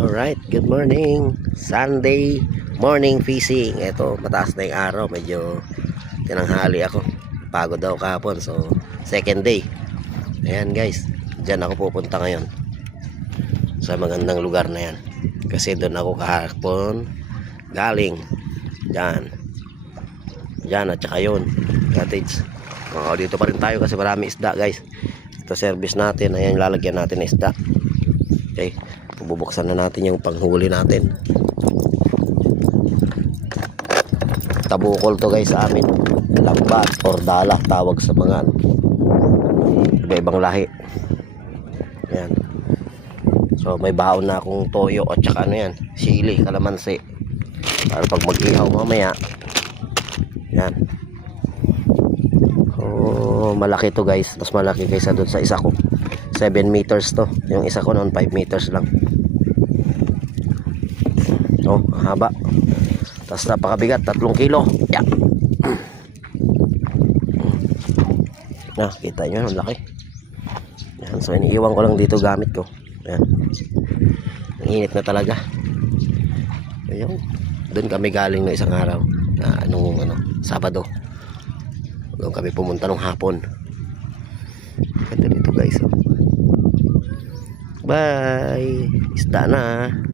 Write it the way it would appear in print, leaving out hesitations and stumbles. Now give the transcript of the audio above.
Alright, good morning. Sunday morning fishing. Ito, mataas na yung araw. Medyo tinanghali ako. Pagod daw kahapon. So, second day. Ayan guys, dyan ako pupunta ngayon. Sa magandang lugar na yan. Kasi doon ako kahapon galing. Dyan. Dyan at saka yun. Cottage. Dito pa rin tayo kasi marami isda guys. Ito service natin. Ayan, lalagyan natin ng isda. Okay, bubuksan na natin yung panghuli natin. Tabukol to guys sa amin. Lambat or dala tawag sa mga iba-ibang lahi. Ayan. So may baon na akong toyo at saka ano yan, sili, kalamansi. Para pag mag-ihaw mamaya. Yan. Oh, malaki to guys. Mas malaki kaysa doon sa isa ko. 7 meters to. Yung isa ko noon 5 meters lang. Oh, haba. Tapos napakabigat, 3 kilo. Yeah. Nah, kita nyo, ang laki. Yan, so iniiwan ko lang dito gamit ko. Yan. Ang init na talaga. Ayun. Doon kami galing na isang araw. Sabado. Doon kami pumunta nung hapon. Ganda dito guys. Bye. Isda na.